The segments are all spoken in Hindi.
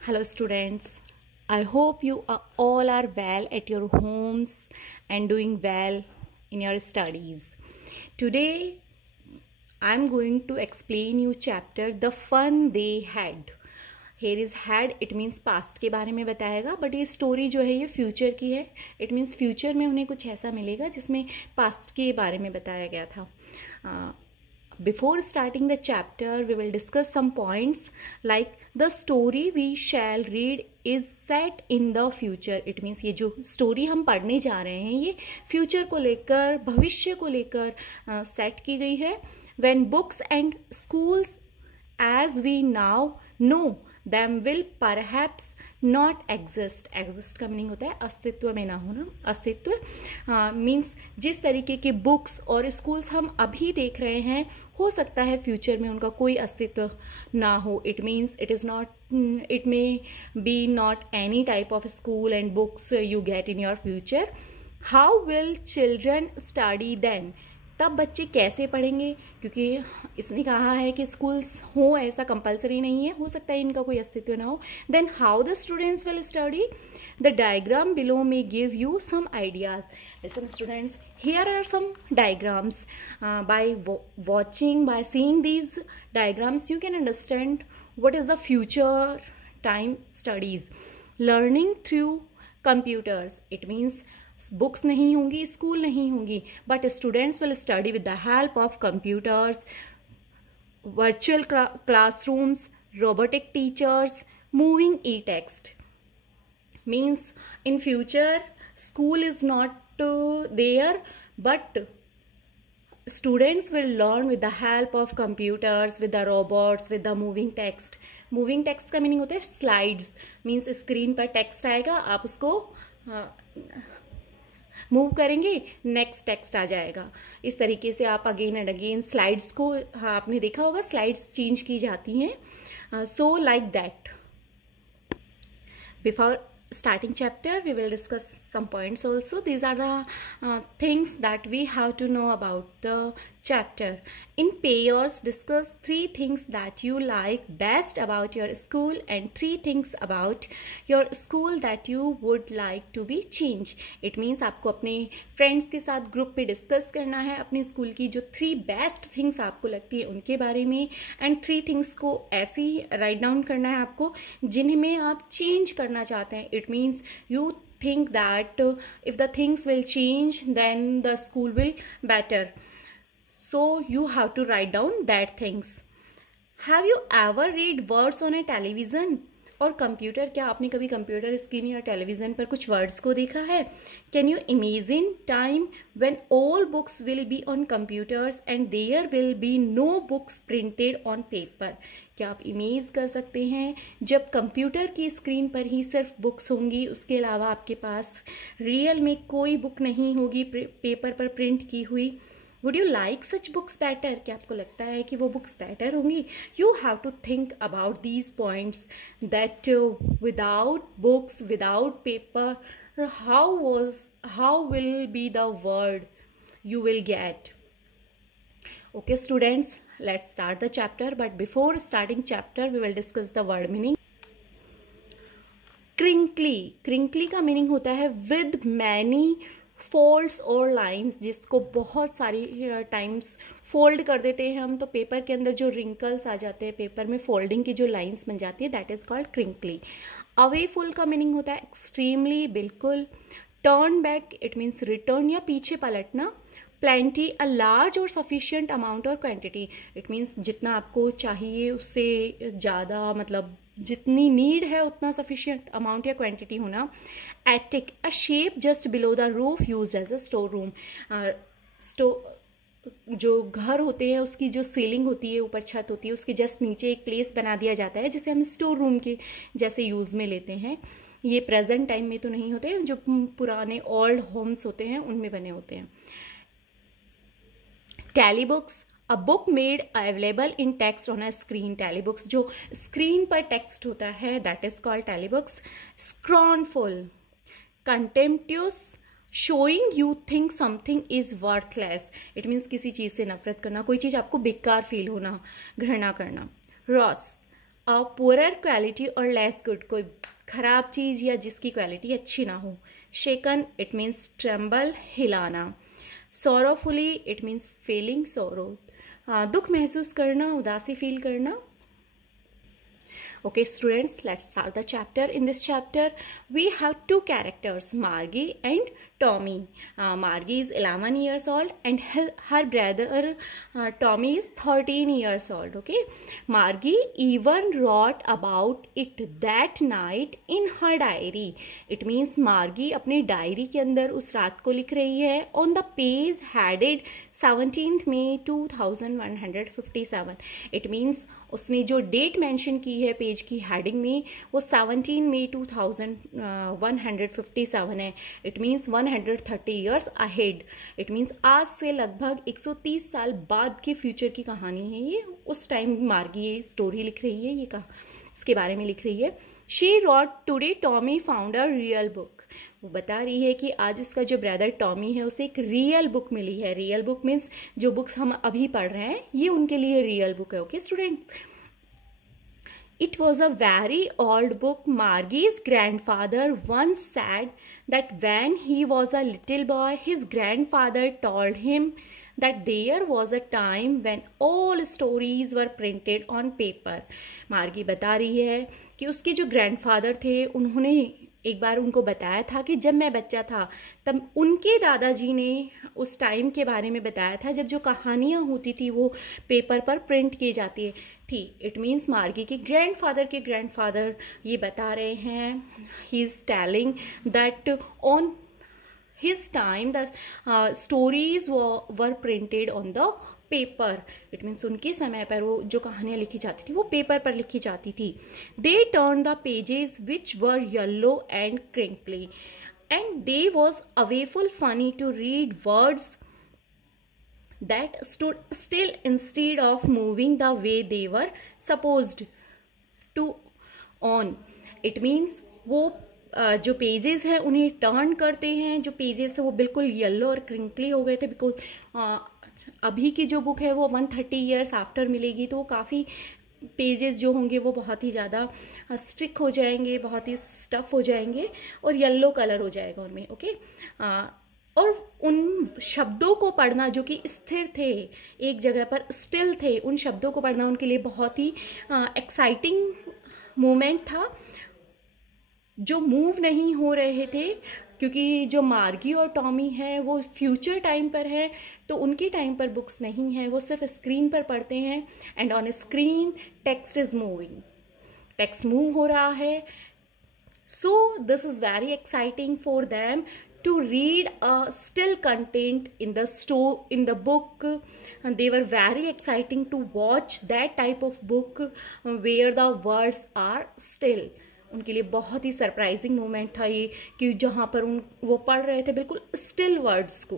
Hello students, I hope you all are well at your homes and doing well in your studies. Today I'm going to explain you chapter The Fun They Had. Here is had, it means past के बारे में बताएगा, बट ये स्टोरी जो है ये फ्यूचर की है. इट मीन्स फ्यूचर में उन्हें कुछ ऐसा मिलेगा जिसमें पास्ट के बारे में बताया गया था. Before starting the chapter, we will discuss some points like the story we shall read is set in the future. It means ये जो story हम पढ़ने जा रहे हैं ये future को लेकर, भविष्य को लेकर set की गई है. When books and schools as we now know them will perhaps not exist. Exist का मीनिंग होता है अस्तित्व में ना होना. अस्तित्व मीन्स जिस तरीके के बुक्स और स्कूल्स हम अभी देख रहे हैं हो सकता है फ्यूचर में उनका कोई अस्तित्व ना हो. It means it is not, it may be not any type of school and books you get in your future. How will children study then? तब बच्चे कैसे पढ़ेंगे, क्योंकि इसने कहा है कि स्कूल्स हो ऐसा कंपलसरी नहीं है, हो सकता है इनका कोई अस्तित्व ना हो. Then how the students will study? The diagram below may give you some ideas. Listen students, here are some diagrams. By watching, by seeing these diagrams you can understand what is the future time studies. Learning through computers, it means books नहीं होंगी, स्कूल नहीं होंगी, but students will study with the help of computers, virtual classrooms, robotic teachers, moving e text. Means in future school is not there, but students will learn with the help of computers, with the robots, with the moving text. moving text का मीनिंग होता है स्लाइड्स. मीन्स स्क्रीन पर टेक्स्ट आएगा, आप उसको मूव करेंगे, नेक्स्ट टेक्स्ट आ जाएगा. इस तरीके से आप अगेन एंड अगेन स्लाइड्स को, आपने देखा होगा स्लाइड्स चेंज की जाती हैं. So like that. Before starting chapter, we will discuss some points also. These are the things that we have to know about the chapter. In pairs, discuss 3 things that you like best about your school and 3 things about your school that you would like to be changed. It means आपको अपने friends के साथ ग्रुप पे डिस्कस करना है अपनी स्कूल की जो 3 बेस्ट थिंग्स आपको लगती है उनके बारे में, एंड 3 थिंग्स को ऐसे ही राइट डाउन करना है आपको जिनमें आप चेंज करना चाहते हैं. It means you think that if the things will change then the school will better, so you have to write down that things. Have you ever read words on a television और कंप्यूटर? क्या आपने कभी कंप्यूटर स्क्रीन या टेलीविज़न पर कुछ वर्ड्स को देखा है? Can you imagine time when all books will be on computers and there will be no books printed on paper? क्या आप इमेज कर सकते हैं जब कंप्यूटर की स्क्रीन पर ही सिर्फ बुक्स होंगी, उसके अलावा आपके पास रियल में कोई बुक नहीं होगी पेपर पर प्रिंट की हुई? Would you like such books better? क्या आपको लगता है कि वो बुक्स बेटर होंगी? You have to think about these points that without books, without paper, how will be the word you will get? Okay students, let's start the chapter, but before starting chapter we will discuss the word meaning. crinkly, crinkly का मीनिंग होता है with many फोल्ड्स और लाइंस, जिसको बहुत सारी टाइम्स फोल्ड कर देते हैं हम, तो पेपर के अंदर जो रिंकल्स आ जाते हैं, पेपर में फोल्डिंग की जो लाइंस बन जाती है, दैट इज़ कॉल्ड क्रिंकली. अवेफुल का मीनिंग होता है एक्सट्रीमली, बिल्कुल. Turn back, it means return या पीछे पलटना. प्लेंटी, अ लार्ज और सफिशिएंट अमाउंट और क्वांटिटी. इट मीन्स जितना आपको चाहिए उससे ज़्यादा, मतलब जितनी नीड है उतना सफिशिएंट अमाउंट या क्वांटिटी होना. Attic, a shape just below the roof used as a store room. जो घर होते हैं उसकी जो सीलिंग होती है, ऊपर छत होती है, उसके जस्ट नीचे एक प्लेस बना दिया जाता है जिसे हम स्टोर रूम के जैसे यूज़ में लेते हैं. ये प्रेजेंट टाइम में तो नहीं होते, जो पुराने ओल्ड होम्स होते हैं उनमें बने होते हैं. Tally books, a book made available in text on a screen. Tally books जो स्क्रीन पर टेक्स्ट होता है, that is called tally books. Scornful, contemptuous, showing you think something is worthless. It means किसी चीज़ से नफरत करना, कोई चीज़ आपको बेकार फील होना, घृणा करना. रॉस, अ पुअरर क्वालिटी और लेस गुड, कोई ख़राब चीज़ या जिसकी क्वालिटी अच्छी ना हो. शेकन इट मीन्स ट्रेम्बल, हिलाना. सॉरोफुली इट मीन्स फीलिंग सॉरो, दुख महसूस करना, उदासी फील करना. Okay students, let's start the chapter. In this chapter we have two characters, Margie and Tommy. Margie is 11 years old and her brother Tommy is 13 years old. Okay, Margie even wrote about it that night in her diary. It means Margie अपनी डायरी के अंदर उस रात को लिख रही है. On the page headed 17th May 2157. It means उसने जो डेट मेंशन की है पेज की हेडिंग में वो 17 मई 2157 है. It means 130 years ahead. It means आज से लगभग 130 साल बाद के फ्यूचर की कहानी है ये. उस टाइम मार्गी ये स्टोरी लिख रही है, ये इसके बारे में लिख रही है. She wrote today Tommy found a real book. वो बता रही है कि आज उसका जो ब्रदर टॉमी है उसे एक रियल बुक मिली है. रियल बुक मीन्स जो बुक्स हम अभी पढ़ रहे हैं ये उनके लिए रियल बुक है. Okay student, it was a very old book. Margie's grandfather once said that when he was a little boy, his grandfather told him that there was a time when all stories were printed on paper. मार्गी बता रही है कि उसके जो ग्रैंडफादर थे उन्होंने एक बार उनको बताया था कि जब मैं बच्चा था तब उनके दादाजी ने उस टाइम के बारे में बताया था जब जो कहानियाँ होती थी वो पेपर पर प्रिंट की जाती थी. इट मीन्स मार्गी के ग्रैंडफादर ये बता रहे हैं, he is telling that on his time the stories were printed on the paper. It means उनके समय पर वो जो कहानियाँ लिखी जाती थी वो पेपर पर लिखी जाती थी. They turn the pages which were yellow and crinkly and they was awful funny to read words that stood still instead of moving the way they were supposed to on. It means वो जो पेजेस हैं उन्हें टर्न करते हैं. जो पेजेस थे वो बिल्कुल येलो और क्रिंकली हो गए थे बिकॉज अभी की जो बुक है वो 130 ईयर्स आफ्टर मिलेगी तो वो काफ़ी पेजेस जो होंगे वो बहुत ही ज़्यादा स्टिक हो जाएंगे, बहुत ही स्टफ हो जाएंगे और येलो कलर हो जाएगा उनमें. ओके, और उन शब्दों को पढ़ना जो कि स्थिर थे, एक जगह पर स्टिल थे, उन शब्दों को पढ़ना उनके लिए बहुत ही एक्साइटिंग मोमेंट था. जो मूव नहीं हो रहे थे क्योंकि जो मार्गी और टॉमी है वो फ्यूचर टाइम पर है तो उनके टाइम पर बुक्स नहीं है, वो सिर्फ स्क्रीन पर पढ़ते हैं. And on screen text is moving, text move हो रहा है. So this is very exciting for them to read a still content in the book. They were very exciting to watch that type of book where the words are still. उनके लिए बहुत ही सरप्राइजिंग मोमेंट था ये कि जहाँ पर वो पढ़ रहे थे बिल्कुल स्टिल वर्ड्स को,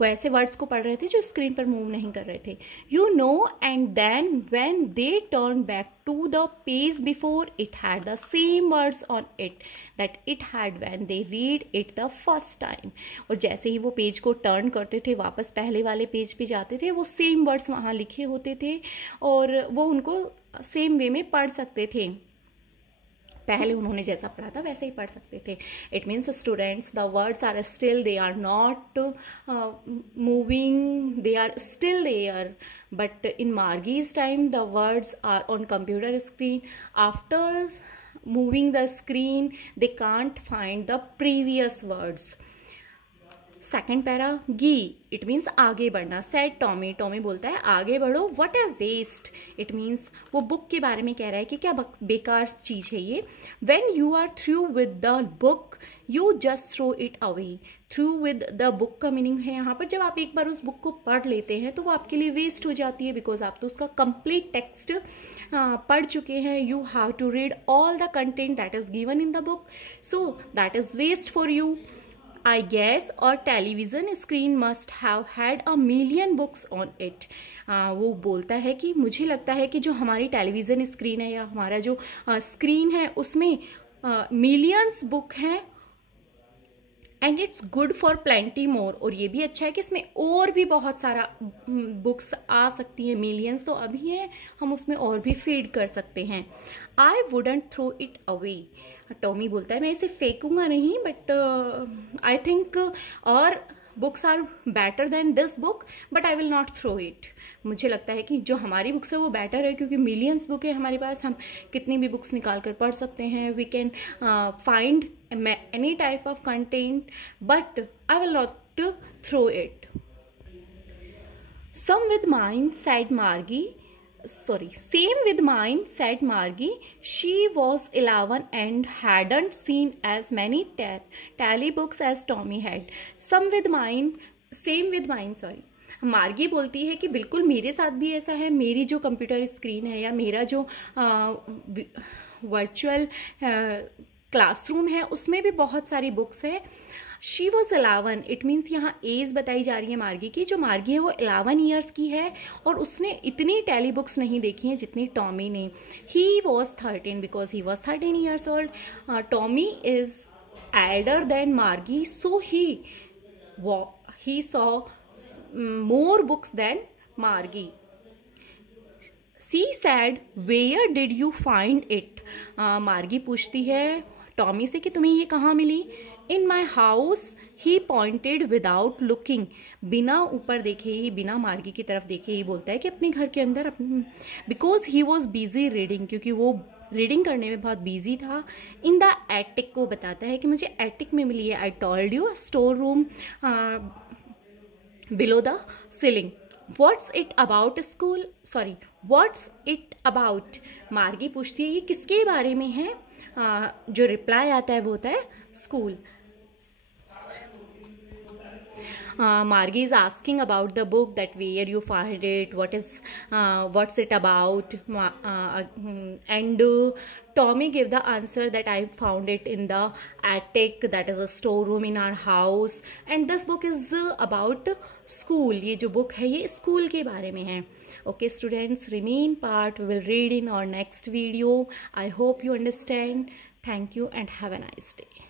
वो ऐसे वर्ड्स को पढ़ रहे थे जो स्क्रीन पर मूव नहीं कर रहे थे. You know, and then when they turn back to the page before it had the same words on it that it had when they read it the first time. और जैसे ही वो पेज को टर्न करते थे वापस पहले वाले पेज पे जाते थे वो सेम वर्ड्स वहाँ लिखे होते थे और वो उनको सेम वे में पढ़ सकते थे. पहले उन्होंने जैसा पढ़ा था वैसे ही पढ़ सकते थे. It means students the words are still, they are not moving, they are still there. But in Margie's time the words are on computer screen. After moving the screen they can't find the previous words. Second para, गी इट मीन्स आगे बढ़ना. सेड टॉमी, टॉमी बोलता है आगे बढ़ो. What a waste, it means वो बुक के बारे में कह रहा है कि क्या बेकार चीज़ है ये. When you are through with the book you just throw it away. Through with the book का मीनिंग है यहाँ पर जब आप एक बार उस बुक को पढ़ लेते हैं तो वो आपके लिए वेस्ट हो जाती है बिकॉज आप तो उसका कंप्लीट टेक्स्ट पढ़ चुके हैं. You have to read all the content that is given in the book, so that is waste for you. I guess और television screen must have had a million books on it. वो बोलता है कि मुझे लगता है कि जो हमारी टेलीविज़न स्क्रीन है या हमारा जो स्क्रीन है उसमें मिलियंस बुक हैं and it's good for plenty more, और ये भी अच्छा है कि इसमें और भी बहुत सारा बुक्स आ सकती हैं, मिलियंस तो अभी हैं, हम उसमें और भी फीड कर सकते हैं. I wouldn't throw it away. Tommy बोलता है मैं इसे फेंकूंगा नहीं, बट आई थिंक और books are better than this book, but I will not throw it. मुझे लगता है कि जो हमारी बुक्स है वो बेटर है, क्योंकि मिलियंस बुक है हमारे पास, हम कितनी भी बुक्स निकाल कर पढ़ सकते हैं. We can find any type of content, but I will not throw it. Same with mine, said Margie. She was 11 and hadn't seen as many tally books as Tommy had. Same with mine, मार्गी बोलती है कि बिल्कुल मेरे साथ भी ऐसा है. मेरी जो कंप्यूटर स्क्रीन है या मेरा जो वर्चुअल क्लासरूम है उसमें भी बहुत सारी बुक्स हैं. शी वॉज 11, इट मीन्स यहाँ एज बताई जा रही है मार्गी की. जो मार्गी है वो 11 ईयर्स की है और उसने इतनी टेली बुक्स नहीं देखी हैं जितनी टॉमी ने. He was 13 because he was 13 years old. Tommy is elder than Margie, so he saw more books than Margie. She said, "Where did you find it?" मार्गी पूछती है टॉमी से कि तुम्हें ये कहाँ मिली. In my house, he pointed without looking. बिना ऊपर देखे ही, बिना मार्गी की तरफ देखे ही बोलता है कि अपने घर के अंदर. Because he was busy reading, क्योंकि वो रीडिंग करने में बहुत बिजी था. इन द एटिक, वो बताता है कि मुझे एटिक में मिली है. I told you, store room below the ceiling. What's it about school? What's it about? मार्गी पूछती है ये किसके बारे में है. जो रिप्लाई आता है वो होता है school. Margie is asking about the book, that where you find it, what's it about, and Tommy gave the answer that I found it in the attic, that is a storeroom in our house, and this book is about school. ये जो book है ये स्कूल के बारे में है. Okay students, remain part, we will read in our next video. I hope you understand. Thank you and have a nice day.